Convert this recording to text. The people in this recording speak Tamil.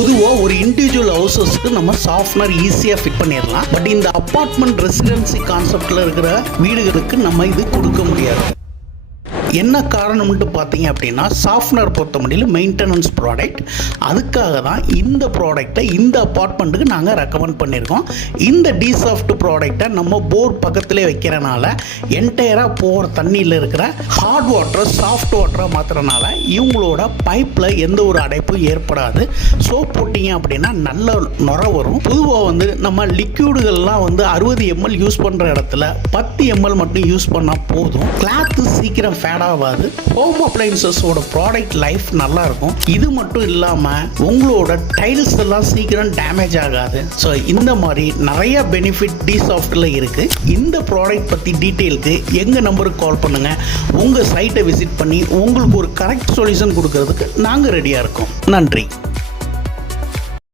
பொதுவாக ஒரு இண்டிவிஜுவல் ஹவுசஸ்க்கு நம்ம சாஃப்ட்னர் ஈஸியாக ஃபிட் பண்ணிடலாம். பட் இந்த அப்பார்ட்மெண்ட் ரெசிடென்சி கான்செப்டில் இருக்கிற வீடுகளுக்கு நம்ம இது கொடுக்க முடியாது. என்ன காரணம்னு பார்த்தீங்க அப்படின்னா, சாஃப்ட்னர் பொறுத்த முடியல மெயின்டெனன்ஸ் ப்ராடக்ட். அதுக்காக தான் இந்த ப்ராடக்டை இந்த அப்பார்ட்மெண்ட்டுக்கு நாங்கள் ரெக்கமெண்ட் பண்ணியிருக்கோம். இந்த டிசாஃப்ட் ப்ராடக்டை நம்ம போர் பக்கத்திலே வைக்கிறனால என்டையராக போகிற தண்ணியில் இருக்கிற ஹார்ட் வாட்டரை சாஃப்ட் வாட்டராக மாற்றுறனால இவங்களோட பைப்பில் எந்த ஒரு அடைப்பும் ஏற்படாது. சோப் போட்டிங்க அப்படின்னா நல்ல நுர வரும். பொதுவாக நம்ம லிக்யூடுகள்லாம் 60 ml யூஸ் பண்ணுற இடத்துல 10 ml மட்டும் யூஸ் பண்ணால் போதும். கிளாத்து சீக்கிரம் ஃபேட் ஆகாது. ஹோம் அப்ளையன்சஸோட ப்ராடக்ட் லைஃப் நல்லா இருக்கும். இது மட்டும் இல்லாமல் உங்களோட டைல்ஸ் எல்லாம் சீக்கிரம் டேமேஜ் ஆகாது. ஸோ இந்த மாதிரி நிறைய பெனிஃபிட் டிசாஃப்டில் இருக்கு. இந்த ப்ராடக்ட் பற்றி டீட்டெயிலுக்கு எங்கள் நம்பருக்கு கால் பண்ணுங்க. உங்கள் சைட்டை விசிட் பண்ணி உங்களுக்கு ஒரு கரெக்ட் சொல்யூஷன் கொடுக்கறதுக்கு நாங்கள் ரெடியாக இருக்கோம். நன்றி.